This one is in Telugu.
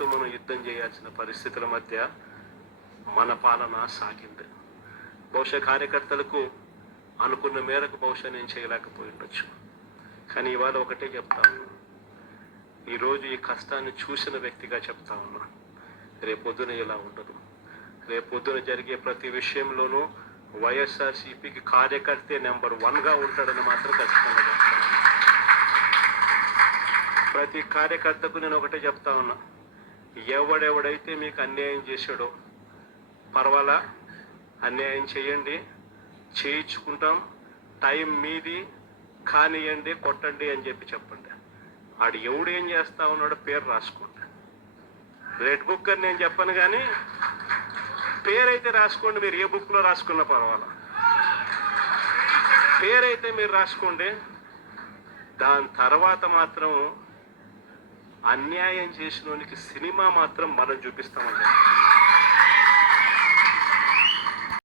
వారితో మనం యుద్ధం చేయాల్సిన పరిస్థితుల మధ్య మన పాలన సాగింది. బహుశా కార్యకర్తలకు అనుకున్న మేరకు బహుశా నేను చేయలేకపోయి ఉండొచ్చు. కానీ ఇవాళ ఒకటే చెప్తా ఉన్నా, ఈరోజు ఈ కష్టాన్ని చూసిన వ్యక్తిగా చెప్తా ఉన్నా, రేపొద్దున ఇలా ఉండదు. రేపొద్దున జరిగే ప్రతి విషయంలోనూ వైఎస్ఆర్సీపీకి కార్యకర్తే నెంబర్ 1గా ఉంటాడని మాత్రం ఖచ్చితంగా చెప్తాను. ప్రతి కార్యకర్తకు నేను ఒకటే చెప్తా ఉన్నా, ఎవడెవడైతే మీకు అన్యాయం చేశాడో పర్వాలా, అన్యాయం చేయండి, చేయించుకుంటాం, టైం మీది, కానియండి, కొట్టండి అని చెప్పండి. ఆడు ఎవడేం చేస్తా ఉన్నాడో పేరు రాసుకోండి. రెడ్ బుక్ అని నేను చెప్పను, కానీ పేరైతే రాసుకోండి. మీరు ఏ బుక్లో రాసుకున్నా పర్వాలా, పేరైతే మీరు రాసుకోండి. దాని తర్వాత మాత్రం అన్యాయం చేసిన సినిమా మాత్రం మనం చూపిస్తామండి.